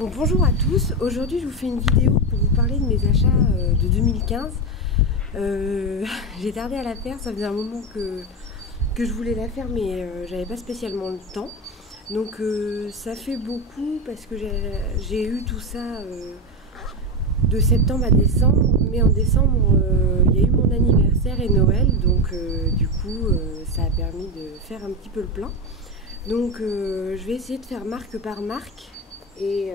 Donc bonjour à tous, aujourd'hui je vous fais une vidéo pour vous parler de mes achats de 2015. J'ai tardé à la faire, ça faisait un moment que je voulais la faire mais j'avais pas spécialement le temps. Donc ça fait beaucoup parce que j'ai eu tout ça de septembre à décembre, mais en décembre il y a eu mon anniversaire et Noël, donc du coup ça a permis de faire un petit peu le plein. Donc je vais essayer de faire marque par marque. Et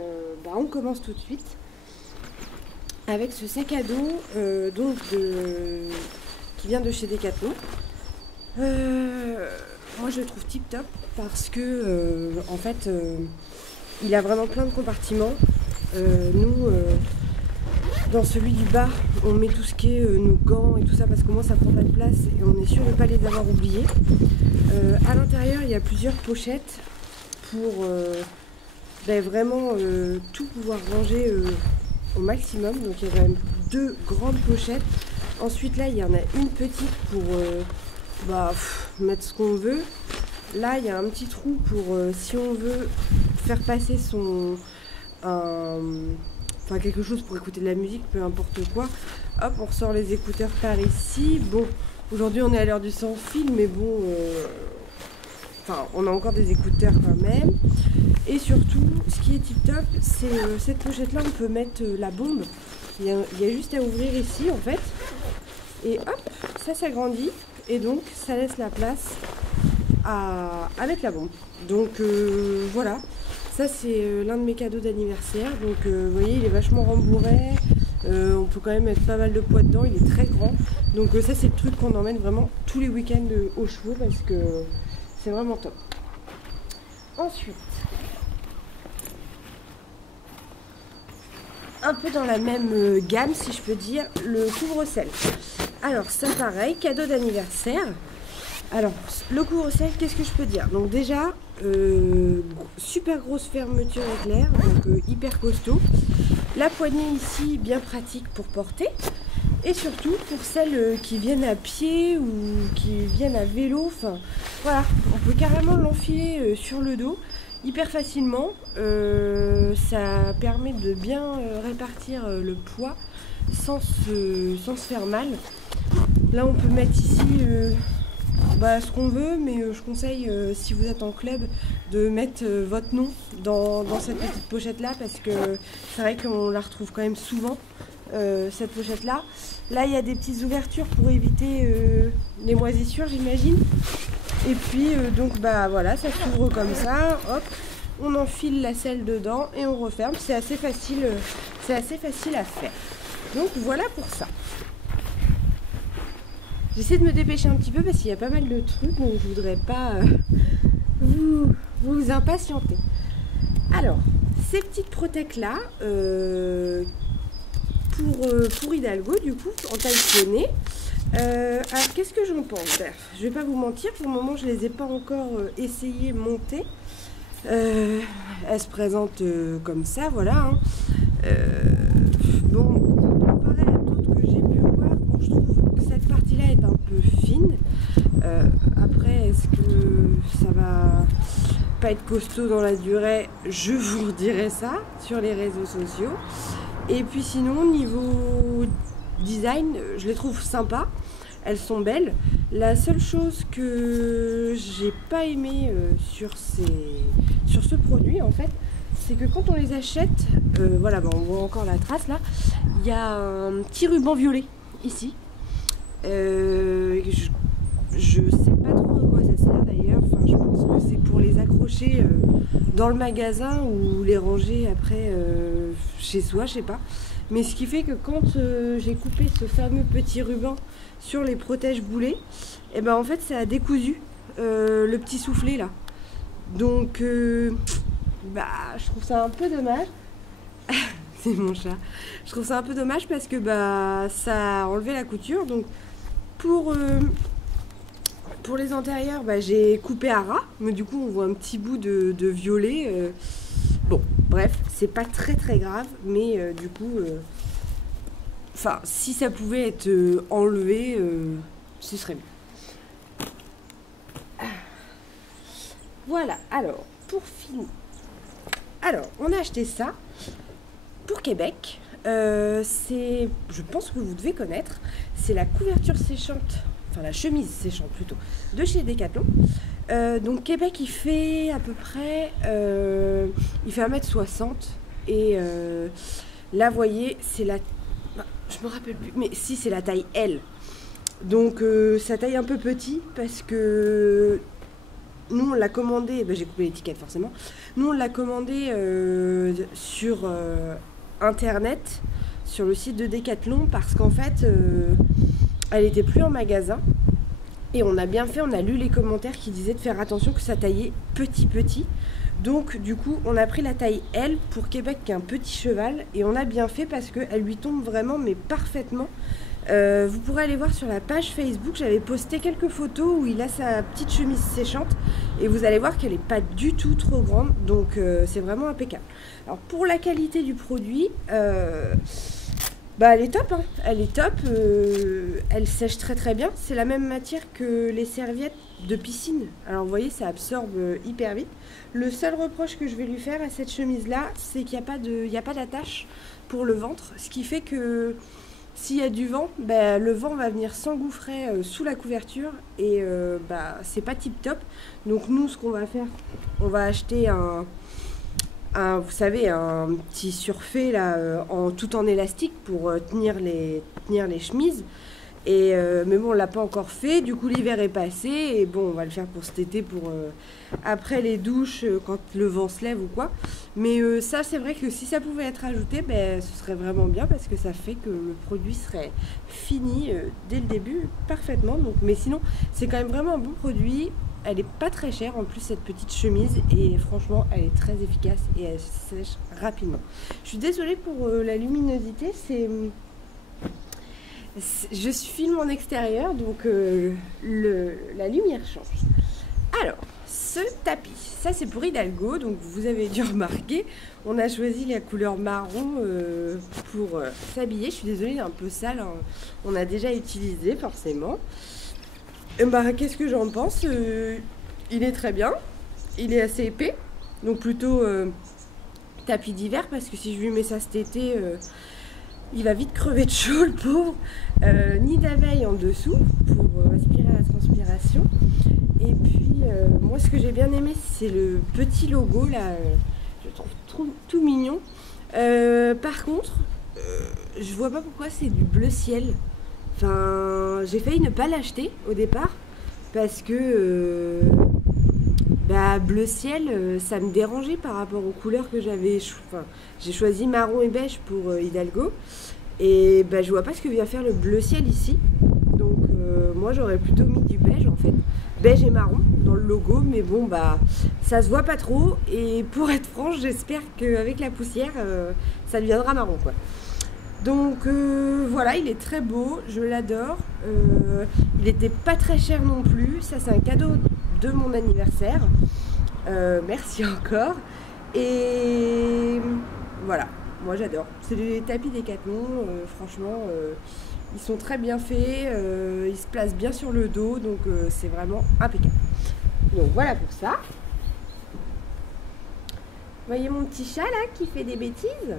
on commence tout de suite avec ce sac à dos qui vient de chez Decathlon. Moi je le trouve tip top parce que en fait il a vraiment plein de compartiments. Nous dans celui du bas on met tout ce qui est nos gants et tout ça parce que moi ça prend pas de place et on est sûr de ne pas les avoir oubliés. À l'intérieur il y a plusieurs pochettes pour vraiment tout pouvoir ranger au maximum. Donc il y a quand même deux grandes pochettes. Ensuite là il y en a une petite pour mettre ce qu'on veut. Là il y a un petit trou pour si on veut faire passer quelque chose pour écouter de la musique, peu importe quoi. Hop, on ressort les écouteurs par ici. Bon, aujourd'hui on est à l'heure du sans fil, mais bon on a encore des écouteurs quand même. Et surtout, ce qui est tip top, c'est cette pochette là, on peut mettre la bombe. Il y a juste à ouvrir ici en fait. Et hop, ça s'agrandit. Et donc, ça laisse la place à mettre la bombe. Donc voilà, ça c'est l'un de mes cadeaux d'anniversaire. Donc vous voyez, il est vachement rembourré. On peut quand même mettre pas mal de poids dedans, il est très grand. Donc ça c'est le truc qu'on emmène vraiment tous les week-ends aux chevaux parce que c'est vraiment top. Ensuite, un peu dans la même gamme si je peux dire, le couvre-sel. Alors ça pareil, cadeau d'anniversaire. Alors le couvre-sel, qu'est-ce que je peux dire? Donc déjà super grosse fermeture éclair, donc hyper costaud. La poignée ici bien pratique pour porter. Et surtout pour celles qui viennent à pied ou qui viennent à vélo, enfin voilà, on peut carrément l'enfiler sur le dos hyper facilement. Ça permet de bien répartir le poids sans se faire mal. Là on peut mettre ici ce qu'on veut, mais je conseille si vous êtes en club de mettre votre nom dans cette petite pochette là parce que c'est vrai qu'on la retrouve quand même souvent. Cette pochette là il y a des petites ouvertures pour éviter les moisissures, j'imagine. Et puis voilà, ça s'ouvre comme ça, hop, on enfile la selle dedans et on referme. C'est assez facile à faire. Donc voilà pour ça. J'essaie de me dépêcher un petit peu parce qu'il y a pas mal de trucs, donc je voudrais pas vous impatienter. Alors, ces petites protèques là pour Hidalgo, du coup, en taille poney. Alors, qu'est-ce que j'en pense? Je vais pas vous mentir, pour le moment, je les ai pas encore essayé montées. Elles se présentent comme ça, voilà. Comparé à d'autres que j'ai pu voir, je trouve que cette partie-là est un peu fine. Après, est-ce que ça va pas être costaud dans la durée? Je vous redirai ça sur les réseaux sociaux. Et puis sinon, niveau design, je les trouve sympas. Elles sont belles. La seule chose que j'ai pas aimé sur ce produit, en fait, c'est que quand on les achète, on voit encore la trace là, il y a un petit ruban violet ici. Je sais pas trop à quoi ça sert d'ailleurs. Enfin, je pense que c'est pour les accrocher dans le magasin ou les ranger après chez soi, je sais pas. Mais ce qui fait que quand j'ai coupé ce fameux petit ruban sur les protèges boulets, et en fait ça a décousu le petit soufflet là. Donc je trouve ça un peu dommage. C'est mon chat. Je trouve ça un peu dommage parce que ça a enlevé la couture. Donc pour les antérieurs, j'ai coupé à ras, mais du coup on voit un petit bout de violet. Bon, bref, c'est pas très très grave, mais du coup, si ça pouvait être enlevé, ce serait bien. Voilà, alors, pour finir, Alors, on a acheté ça pour Québec. Je pense que vous devez connaître. C'est la couverture séchante, enfin la chemise séchante plutôt, de chez Decathlon. Donc Québec, il fait à peu près, il fait 1m60 et là, vous voyez, c'est la, je me rappelle plus, mais si, c'est la taille L. Donc ça taille un peu petit parce que nous on l'a commandé, ben, j'ai coupé l'étiquette forcément. Nous on l'a commandé sur internet, sur le site de Decathlon, parce qu'en fait elle était plus en magasin. Et on a bien fait, on a lu les commentaires qui disaient de faire attention que ça taillait petit. Donc du coup on a pris la taille L pour Québec qui est un petit cheval. Et on a bien fait parce qu'elle lui tombe vraiment mais parfaitement. Vous pourrez aller voir sur la page Facebook, j'avais posté quelques photos où il a sa petite chemise séchante. Et vous allez voir qu'elle n'est pas du tout trop grande. Donc c'est vraiment impeccable. Alors pour la qualité du produit... bah elle est top, hein. Elle est top, elle sèche très bien. C'est la même matière que les serviettes de piscine. Alors vous voyez, ça absorbe hyper vite. Le seul reproche que je vais lui faire à cette chemise là, c'est qu'il n'y a pas d'attache pour le ventre. Ce qui fait que s'il y a du vent, bah, le vent va venir s'engouffrer sous la couverture. Et bah, c'est pas tip top. Donc nous, ce qu'on va faire, on va acheter vous savez, un petit surfait là, tout en élastique pour tenir les chemises. Et, mais bon, on l'a pas encore fait. Du coup, l'hiver est passé. Et bon, on va le faire pour cet été, pour après les douches, quand le vent se lève ou quoi. Mais ça, c'est vrai que si ça pouvait être ajouté, ben, ce serait vraiment bien parce que ça fait que le produit serait fini dès le début parfaitement. Donc, mais sinon, c'est quand même vraiment un bon produit. Elle est pas très chère en plus, cette petite chemise, et franchement elle est très efficace et elle sèche rapidement. Je suis désolée pour la luminosité, je filme en extérieur, donc la lumière change. Alors, ce tapis, ça c'est pour Hidalgo, donc vous avez dû remarquer, on a choisi la couleur marron pour s'habiller. Je suis désolée, il est un peu sale, hein. On a déjà utilisé forcément. Bah, qu'est-ce que j'en pense? Il est très bien, il est assez épais, donc plutôt tapis d'hiver, parce que si je lui mets ça cet été, il va vite crever de chaud, le pauvre. Nid d'abeille en dessous pour aspirer la transpiration. Et puis moi, ce que j'ai bien aimé, c'est le petit logo là, je trouve tout mignon. Par contre, je vois pas pourquoi c'est du bleu ciel. Enfin, j'ai failli ne pas l'acheter au départ parce que bah, bleu ciel, ça me dérangeait par rapport aux couleurs que j'avais. Enfin, j'ai choisi marron et beige pour Hidalgo et bah, je vois pas ce que vient faire le bleu ciel ici. Donc moi j'aurais plutôt mis du beige en fait, beige et marron dans le logo, mais bon bah ça se voit pas trop et pour être franche, j'espère qu'avec la poussière, ça deviendra marron quoi. Donc voilà, il est très beau, je l'adore. Il n'était pas très cher non plus. Ça, c'est un cadeau de mon anniversaire. Merci encore. Et voilà, moi j'adore. C'est des tapis Decathlon, franchement, ils sont très bien faits. Ils se placent bien sur le dos, donc c'est vraiment impeccable. Donc voilà pour ça. Vous voyez mon petit chat là qui fait des bêtises?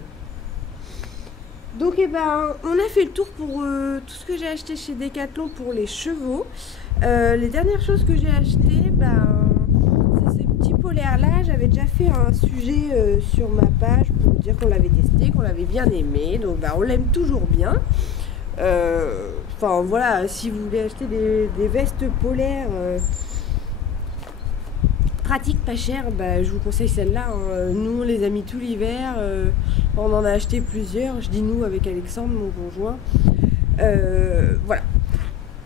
Donc eh ben, on a fait le tour pour tout ce que j'ai acheté chez Decathlon pour les chevaux. Les dernières choses que j'ai achetées, ben, c'est ces petits polaires là. J'avais déjà fait un sujet sur ma page pour dire qu'on l'avait testé, qu'on l'avait bien aimé. Donc ben, on l'aime toujours bien. Enfin voilà, si vous voulez acheter des vestes polaires pratique, pas cher, bah, je vous conseille celle-là, hein. Nous on les a mis tout l'hiver, on en a acheté plusieurs, je dis nous avec Alexandre, mon conjoint. Voilà.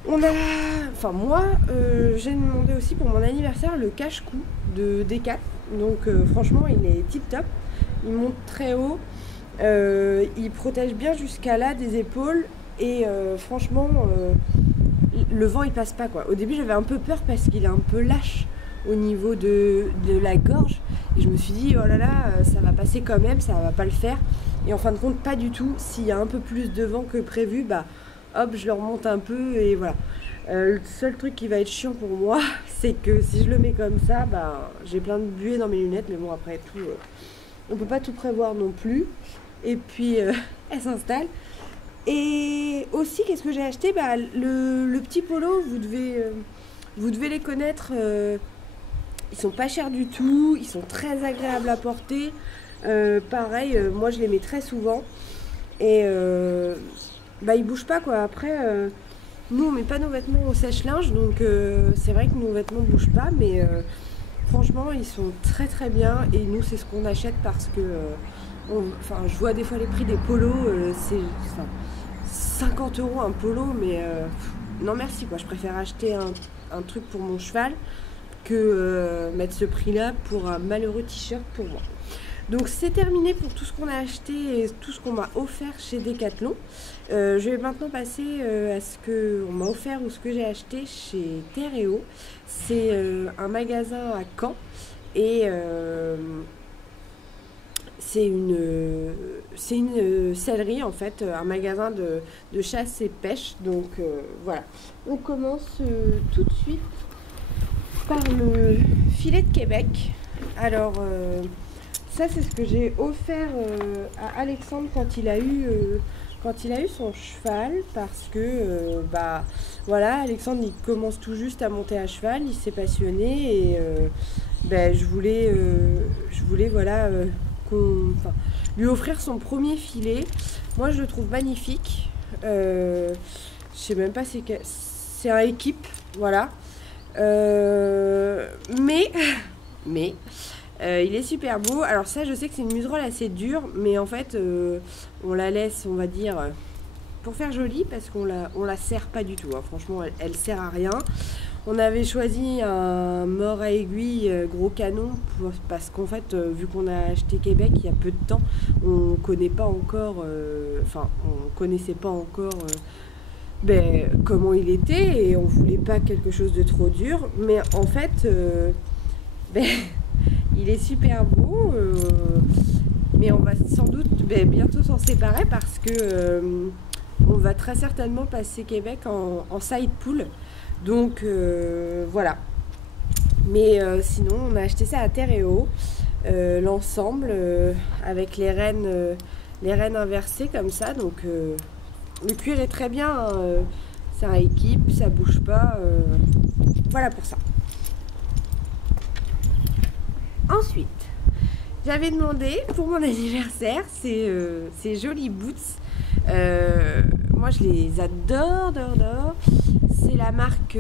Moi, j'ai demandé aussi pour mon anniversaire le cache-cou de Decat. Donc franchement il est tip top, il monte très haut, il protège bien jusqu'à là des épaules et franchement le vent il passe pas quoi. Au début j'avais un peu peur parce qu'il est un peu lâche au niveau de la gorge et je me suis dit oh là là, ça va passer quand même, ça va pas le faire, et en fin de compte pas du tout. S'il y a un peu plus de vent que prévu, bah hop je le remonte un peu et voilà. Le seul truc qui va être chiant pour moi c'est que si je le mets comme ça, bah j'ai plein de buées dans mes lunettes, mais bon après tout on peut pas tout prévoir non plus. Et puis elle s'installe. Et aussi, qu'est-ce que j'ai acheté? Bah, le petit polo, vous devez les connaître. Ils sont pas chers du tout, ils sont très agréables à porter. Pareil, moi je les mets très souvent. Et bah, ils bougent pas quoi. Après, nous on met pas nos vêtements au sèche-linge, donc c'est vrai que nos vêtements bougent pas, mais franchement ils sont très très bien. Et nous c'est ce qu'on achète parce que enfin, je vois des fois les prix des polos, c'est enfin, 50 € un polo, mais non merci quoi. Je préfère acheter un truc pour mon cheval que mettre ce prix-là pour un malheureux t-shirt pour moi. Donc c'est terminé pour tout ce qu'on a acheté et tout ce qu'on m'a offert chez Decathlon. Je vais maintenant passer à ce qu'on m'a offert ou ce que j'ai acheté chez Terre&Eau. C'est un magasin à Caen et c'est une sellerie en fait, un magasin de chasse et pêche. Donc voilà, on commence tout de suite par le filet de Québec. Alors ça c'est ce que j'ai offert à Alexandre quand il a eu son cheval, parce que bah voilà, Alexandre il commence tout juste à monter à cheval, il s'est passionné et ben, je voulais voilà lui offrir son premier filet. Moi je le trouve magnifique. Je sais même pas, c'est un équipe, voilà. Mais il est super beau. Alors ça, je sais que c'est une muserolle assez dure, mais en fait on la laisse, on va dire, pour faire jolie, parce qu'on la serre pas du tout, hein. Franchement elle sert à rien. On avait choisi un mort à aiguille gros canon parce qu'en fait vu qu'on a acheté Québec il y a peu de temps, on connaissait pas encore comment il était, et on voulait pas quelque chose de trop dur, mais en fait il est super beau, mais on va sans doute bientôt s'en séparer parce que on va très certainement passer Québec en side pool, donc voilà. Mais sinon on a acheté ça à Terre&Eau, l'ensemble avec les rênes inversées comme ça, donc le cuir est très bien, hein, c'est un équipe, ça bouge pas, voilà pour ça. Ensuite, j'avais demandé pour mon anniversaire ces jolis boots. Moi je les adore. C'est la marque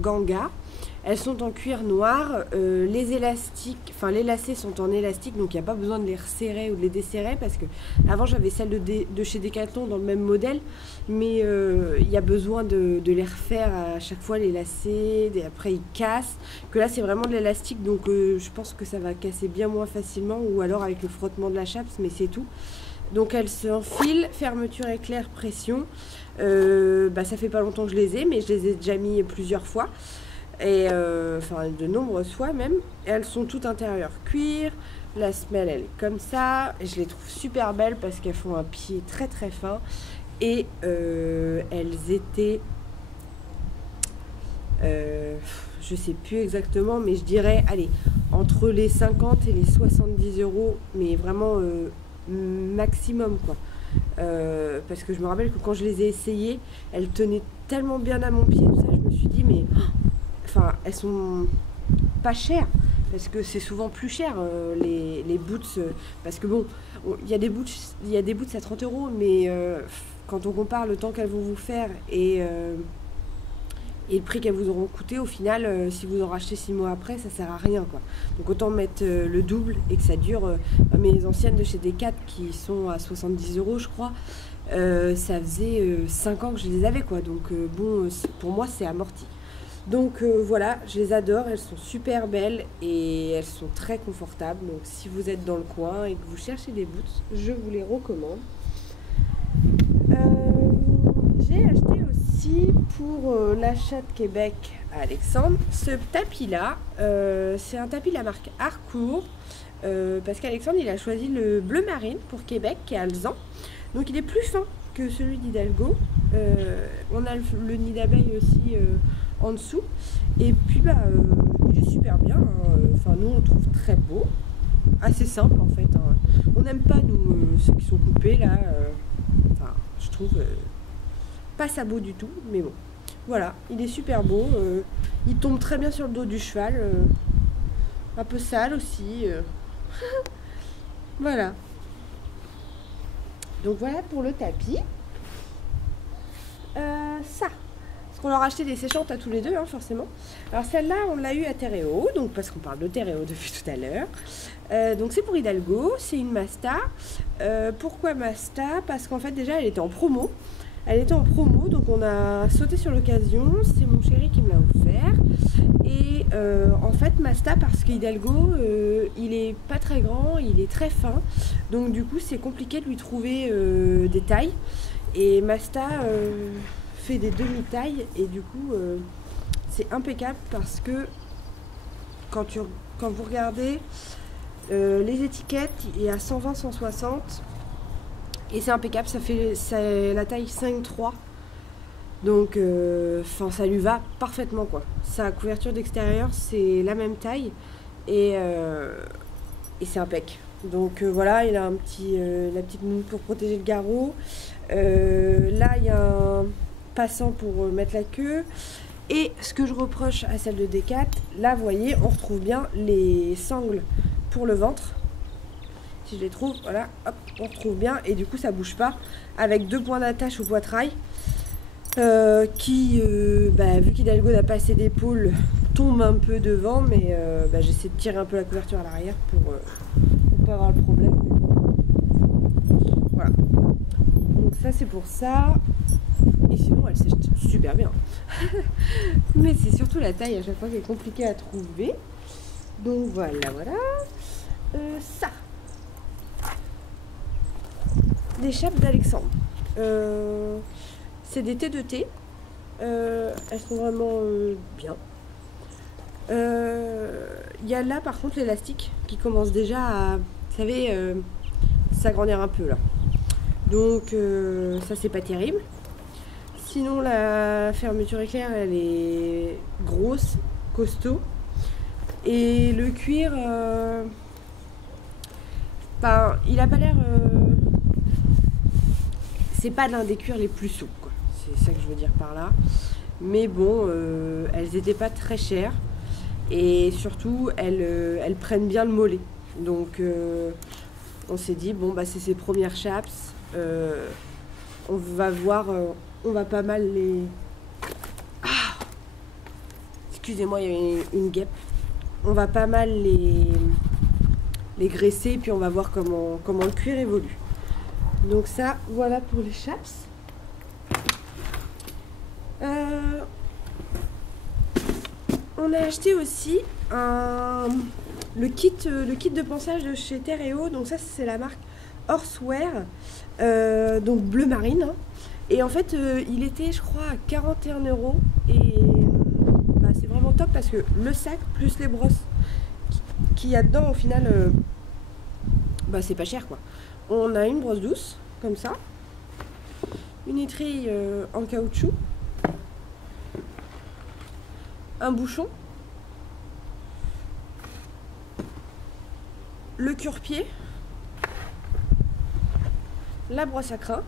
Ganga. Elles sont en cuir noir. Les élastiques, enfin les lacets sont en élastique, donc il n'y a pas besoin de les resserrer ou de les desserrer, parce que avant j'avais celles de chez Decathlon dans le même modèle, mais il y a besoin de les refaire à chaque fois, les lacets, après ils cassent. Que là c'est vraiment de l'élastique, donc je pense que ça va casser bien moins facilement, ou alors avec le frottement de la chape, mais c'est tout. Donc elles s'enfilent, fermeture éclair pression. Ça fait pas longtemps que je les ai, mais je les ai déjà mis plusieurs fois. Et enfin de nombreuses fois même. Et elles sont toutes intérieures cuir. La semelle elle est comme ça, et je les trouve super belles parce qu'elles font un pied très très fin. Et elles étaient je sais plus exactement, mais je dirais allez, entre les 50 et les 70 €, mais vraiment maximum quoi. Parce que je me rappelle que quand je les ai essayées, elles tenaient tellement bien à mon pied, tout ça, je me suis dit mais enfin elles sont pas chères, parce que c'est souvent plus cher les boots, parce que bon, il y a des boots à 30 €, mais quand on compare le temps qu'elles vont vous faire et le prix qu'elles vous auront coûté, au final, si vous en rachetez 6 mois après, ça sert à rien quoi. Donc autant mettre le double et que ça dure. Mes anciennes de chez Decat qui sont à 70 € je crois, ça faisait 5 ans que je les avais quoi. Donc bon, pour moi c'est amorti. Donc voilà, je les adore, elles sont super belles et elles sont très confortables. Donc si vous êtes dans le coin et que vous cherchez des boots, je vous les recommande. J'ai acheté aussi pour l'achat de Québec à Alexandre ce tapis là. C'est un tapis de la marque Harcourt, parce qu'Alexandre il a choisi le bleu marine pour Québec qui est alezan, donc il est plus fin que celui d'Hidalgo. On a le nid d'abeille aussi en dessous, et puis il est super bien, hein. Enfin nous on le trouve très beau. assez simple en fait. Hein. On n'aime pas nous ceux qui sont coupés là. Enfin, je trouve pas ça beau du tout, mais bon. Voilà, il est super beau. Il tombe très bien sur le dos du cheval. Un peu sale aussi. Voilà. Donc voilà pour le tapis. Ça. Parce qu'on leur a acheté des séchantes à tous les deux, hein, forcément. Alors celle-là, on l'a eu à Terreo, donc parce qu'on parle de Terreo depuis tout à l'heure. Donc c'est pour Hidalgo, c'est une Masta. Pourquoi Masta? Parce qu'en fait déjà elle était en promo. Elle était en promo, donc on a sauté sur l'occasion. C'est mon chéri qui me l'a offert. Et en fait Masta parce qu'Hidalgo, il est pas très grand, il est très fin. Donc du coup c'est compliqué de lui trouver des tailles. Et Masta fait des demi-tailles et du coup c'est impeccable parce que quand vous regardez les étiquettes, il y a 120-160 et c'est impeccable, c'est la taille 5-3 donc ça lui va parfaitement quoi. Sa couverture d'extérieur c'est la même taille et c'est impec. Donc voilà, il a la petite mousse pour protéger le garrot. Là il y a un passant pour mettre la queue. Et ce que je reproche à celle de Decat, là vous voyez, on retrouve bien les sangles pour le ventre. Si je les trouve, voilà, hop, on retrouve bien. Et du coup ça bouge pas. Avec 2 points d'attache au poitrail. Qui, vu qu'Hidalgo n'a pas assez d'épaules, tombe un peu devant. Mais j'essaie de tirer un peu la couverture à l'arrière pour pas avoir le problème. Voilà. Donc ça c'est pour ça. Et sinon elle sèche super bien. Mais c'est surtout la taille à chaque fois qui est compliquée à trouver. Donc voilà. Ça. Des chapes d'Alexandre. C'est des T2T. Elles sont vraiment bien. Il y a là par contre l'élastique qui commence déjà à, vous savez, s'agrandir un peu là. Donc ça c'est pas terrible. Sinon la fermeture éclair elle est grosse, costaud. Et le cuir, il a pas l'air... c'est pas l'un des cuirs les plus souples, quoi. C'est ça que je veux dire par là. Mais bon, elles étaient pas très chères. Et surtout, elles prennent bien le mollet. Donc on s'est dit, bon c'est ses premières chaps. On va voir... on va pas mal les... Ah, excusez-moi, il y avait une guêpe. On va pas mal les graisser, puis on va voir comment le cuir évolue. Donc ça, voilà pour les chaps. On a acheté aussi le kit de ponçage de chez Terreo. Donc ça, c'est la marque Horsewear, donc bleu marine. Hein. Et en fait, il était, je crois, à 41 €. Et c'est vraiment top parce que le sac plus les brosses qu'il y a dedans, au final, c'est pas cher quoi. On a une brosse douce, comme ça. Une étrille en caoutchouc. Un bouchon. Le cure-pied. La brosse à crin.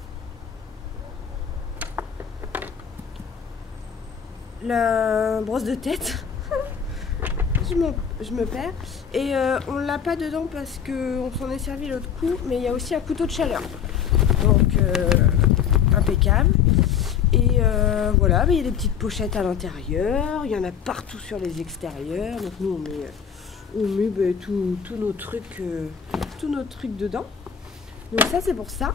La brosse de tête. je me perds. Et on l'a pas dedans parce qu'on s'en est servi l'autre coup, mais il y a aussi un couteau de chaleur. Donc impeccable. Et voilà, il y a des petites pochettes à l'intérieur, il y en a partout sur les extérieurs. Donc nous on met tous nos trucs dedans. Donc ça c'est pour ça.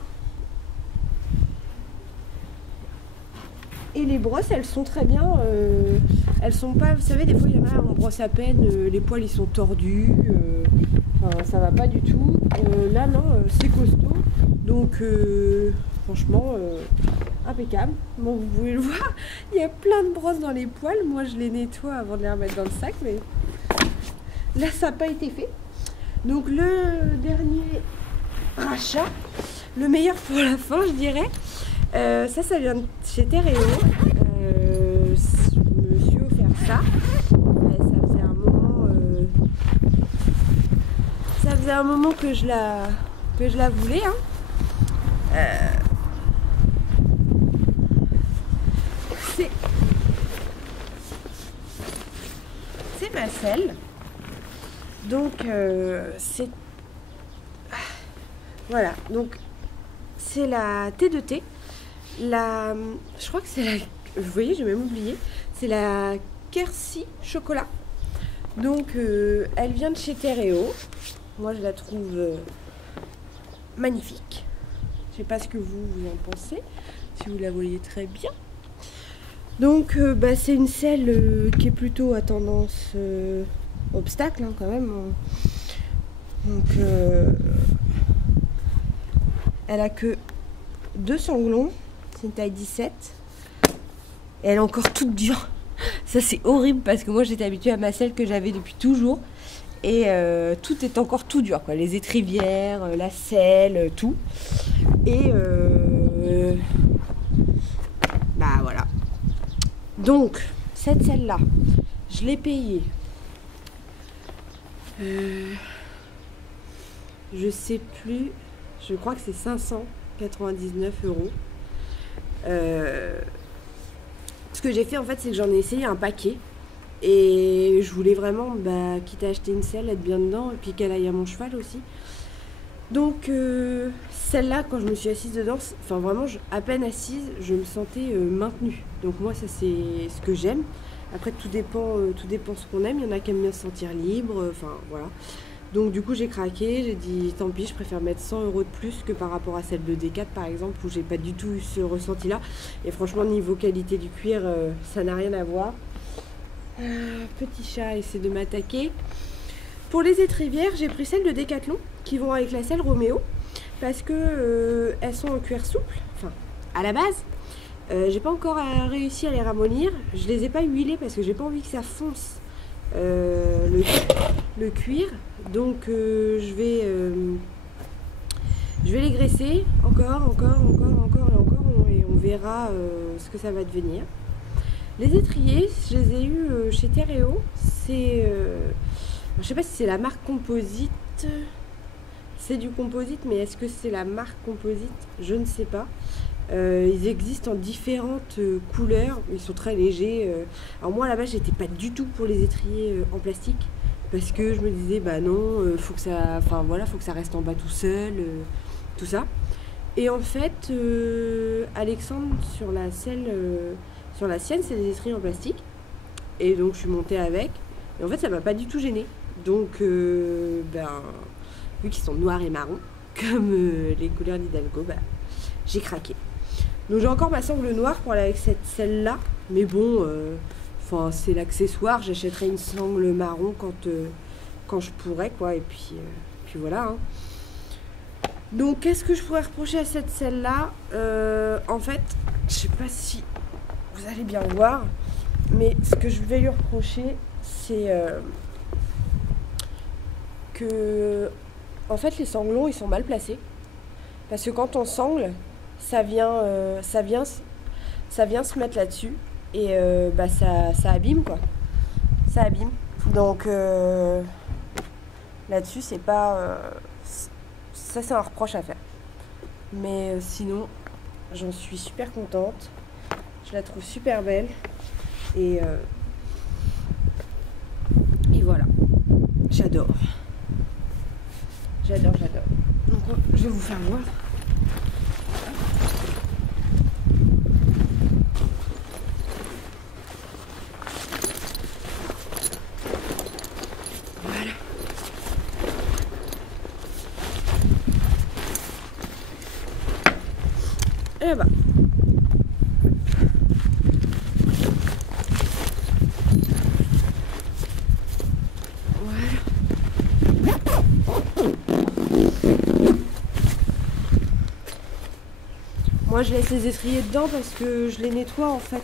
Et les brosses, elles sont très bien. Elles sont pas, vous savez, des fois il y en a, on brosse à peine, les poils ils sont tordus. Ça va pas du tout. Là non, c'est costaud. Donc franchement, impeccable. Bon, vous pouvez le voir, il y a plein de brosses dans les poils. Moi je les nettoie avant de les remettre dans le sac, mais là ça n'a pas été fait. Donc le dernier rachat, le meilleur pour la fin je dirais. Ça vient de chez Terreo. Je me suis offert ça. Ça faisait un moment que je la voulais. Hein. C'est ma selle. Donc c'est... Voilà, donc c'est la T2T. Je crois que c'est la... Vous voyez, j'ai même oublié. C'est la Quercy chocolat. Donc elle vient de chez Terreo. Moi je la trouve magnifique. Je sais pas ce que vous en pensez, si vous la voyez très bien. Donc c'est une selle qui est plutôt à tendance obstacle hein, quand même. Donc elle a que 2 sanglons, c'est une taille 17. Et elle est encore toute dure. Ça c'est horrible parce que moi j'étais habituée à ma selle que j'avais depuis toujours. Et tout est encore tout dur, quoi. Les étrivières, la selle, tout. Et bah voilà. Donc, cette selle-là, je l'ai payée. Je sais plus. Je crois que c'est 599 €. Ce que j'ai fait en fait, c'est que j'en ai essayé un paquet. Et je voulais vraiment, quitte à acheter une selle, être bien dedans et puis qu'elle aille à mon cheval aussi. Donc celle-là, quand je me suis assise dedans, enfin vraiment, à peine assise, je me sentais maintenue. Donc moi, ça c'est ce que j'aime. Après, tout dépend ce qu'on aime. Il y en a qui aiment bien se sentir libre. Enfin voilà. Donc du coup, j'ai craqué. J'ai dit, tant pis, je préfère mettre 100 € de plus que par rapport à celle de D4 par exemple, où j'ai pas du tout eu ce ressenti-là. Et franchement, niveau qualité du cuir, ça n'a rien à voir. Petit chat essaie de m'attaquer. Pour les étrivières, j'ai pris celles de Decathlon qui vont avec la selle Roméo parce que elles sont en cuir souple. Enfin, à la base, j'ai pas encore réussi à les ramollir. Je les ai pas huilées parce que j'ai pas envie que ça fonce le cuir. Donc je vais les graisser encore et on verra ce que ça va devenir. Les étriers, je les ai eus chez Terreo. C'est, je sais pas si c'est la marque Composite. C'est du composite, mais est-ce que c'est la marque Composite? Je ne sais pas. Ils existent en différentes couleurs. Ils sont très légers. Alors moi là-bas, j'étais pas du tout pour les étriers en plastique parce que je me disais bah non, faut que ça, enfin voilà, faut que ça reste en bas tout seul, tout ça. Et en fait, Alexandre sur la selle. Sur la sienne, c'est des étriers en plastique. Et donc, je suis montée avec. Et en fait, ça m'a pas du tout gênée. Donc, vu qu'ils sont noirs et marrons, comme les couleurs d'Hidalgo, j'ai craqué. Donc, j'ai encore ma sangle noire pour aller avec cette selle-là. Mais bon, c'est l'accessoire. J'achèterai une sangle marron quand je pourrai, quoi. Et puis voilà. Hein. Donc, qu'est-ce que je pourrais reprocher à cette selle-là? En fait, je sais pas si... Vous allez bien voir, mais ce que je vais lui reprocher, c'est que, en fait, les sanglons, ils sont mal placés. Parce que quand on sangle, ça vient se mettre là-dessus et ça abîme, quoi. Ça abîme. Donc, là-dessus, c'est pas... ça, c'est un reproche à faire. Mais sinon, j'en suis super contente. Je la trouve super belle et voilà, j'adore. Donc je vais vous faire voir. Voilà. Et bah. Moi je laisse les étriers dedans parce que je les nettoie en fait.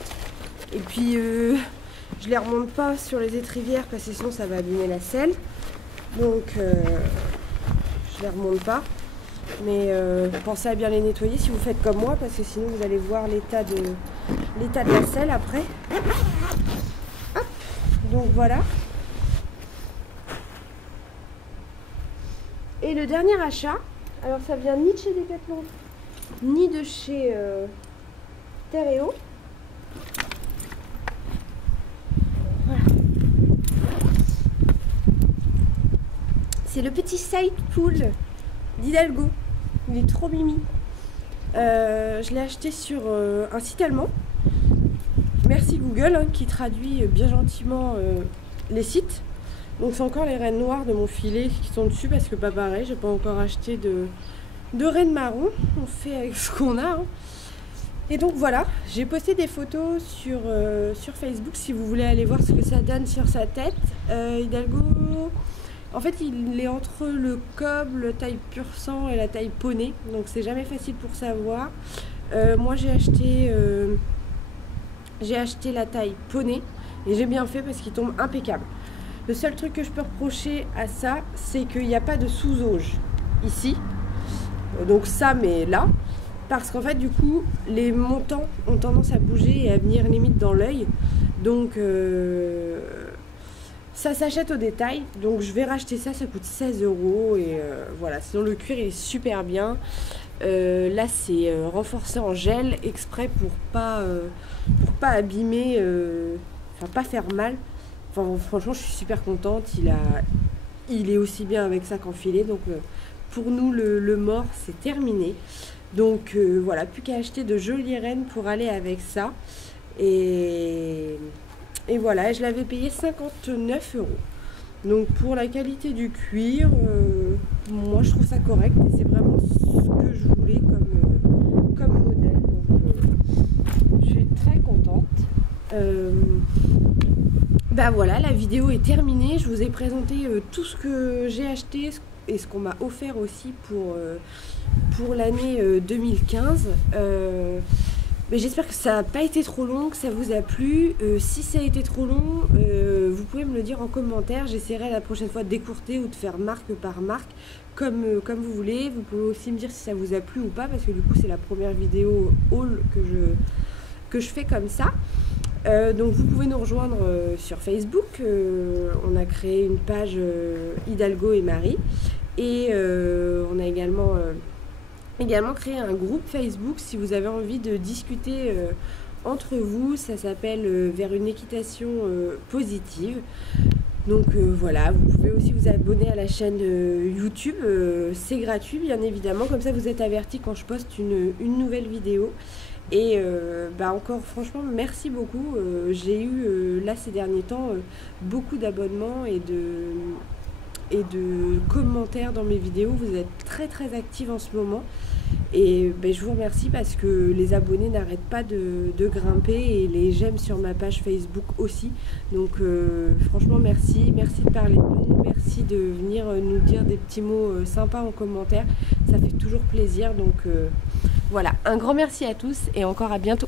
Et puis je les remonte pas sur les étrivières parce que sinon ça va abîmer la selle. Donc je les remonte pas. Mais pensez à bien les nettoyer si vous faites comme moi parce que sinon vous allez voir l'état de la selle après. Hop. Donc voilà. Et Et le dernier achat, alors ça vient ni de chez Decathlon, ni de chez Terreo. Voilà. C'est le petit side pool d'Hidalgo. Il est trop mimi. Je l'ai acheté sur un site allemand. Merci Google hein, qui traduit bien gentiment les sites. Donc c'est encore les rennes noires de mon filet qui sont dessus parce que pas pareil, j'ai pas encore acheté de rennes marron. On fait avec ce qu'on a. Hein. Et donc voilà, j'ai posté des photos sur Facebook si vous voulez aller voir ce que ça donne sur sa tête. Hidalgo, en fait il est entre le cob, le taille pur sang et la taille poney. Donc c'est jamais facile pour savoir. Moi j'ai acheté la taille poney et j'ai bien fait parce qu'il tombe impeccable. Le seul truc que je peux reprocher à ça, c'est qu'il n'y a pas de sous-auge ici. Donc ça, mais là. Parce qu'en fait, du coup, les montants ont tendance à bouger et à venir limite dans l'œil. Donc, ça s'achète au détail. Donc, je vais racheter ça. Ça coûte 16 €. Et voilà. Sinon, le cuir est super bien. Là, c'est renforcé en gel exprès pour pas abîmer, enfin, pas faire mal. Enfin, franchement, je suis super contente. Il est aussi bien avec ça qu'en filet. Donc, pour nous, le mort, c'est terminé. Donc, voilà, plus qu'à acheter de jolies rennes pour aller avec ça. Et voilà, je l'avais payé 59 €. Donc, pour la qualité du cuir, moi, je trouve ça correct. Et c'est vraiment ce que je voulais comme modèle. Donc, je suis très contente. Bah voilà, la vidéo est terminée. Je vous ai présenté tout ce que j'ai acheté et ce qu'on m'a offert aussi pour l'année 2015. Mais j'espère que ça n'a pas été trop long, que ça vous a plu. Si ça a été trop long, vous pouvez me le dire en commentaire. J'essaierai la prochaine fois de décourter ou de faire marque par marque, comme vous voulez. Vous pouvez aussi me dire si ça vous a plu ou pas, parce que du coup c'est la première vidéo haul que je fais comme ça. Donc vous pouvez nous rejoindre sur Facebook. On a créé une page Hidalgo et Marie. Et on a également créé un groupe Facebook si vous avez envie de discuter entre vous. Ça s'appelle Vers une équitation positive. Donc voilà, vous pouvez aussi vous abonner à la chaîne YouTube. C'est gratuit bien évidemment. Comme ça vous êtes avertis quand je poste une nouvelle vidéo. Et encore franchement merci beaucoup. J'ai eu là ces derniers temps beaucoup d'abonnements et de commentaires dans mes vidéos. Vous êtes très très actifs en ce moment et je vous remercie parce que les abonnés n'arrêtent pas de grimper et les j'aime sur ma page Facebook aussi. Donc franchement merci de parler de nous, merci de venir nous dire des petits mots sympas en commentaire, ça fait toujours plaisir. Donc voilà, un grand merci à tous et encore à bientôt.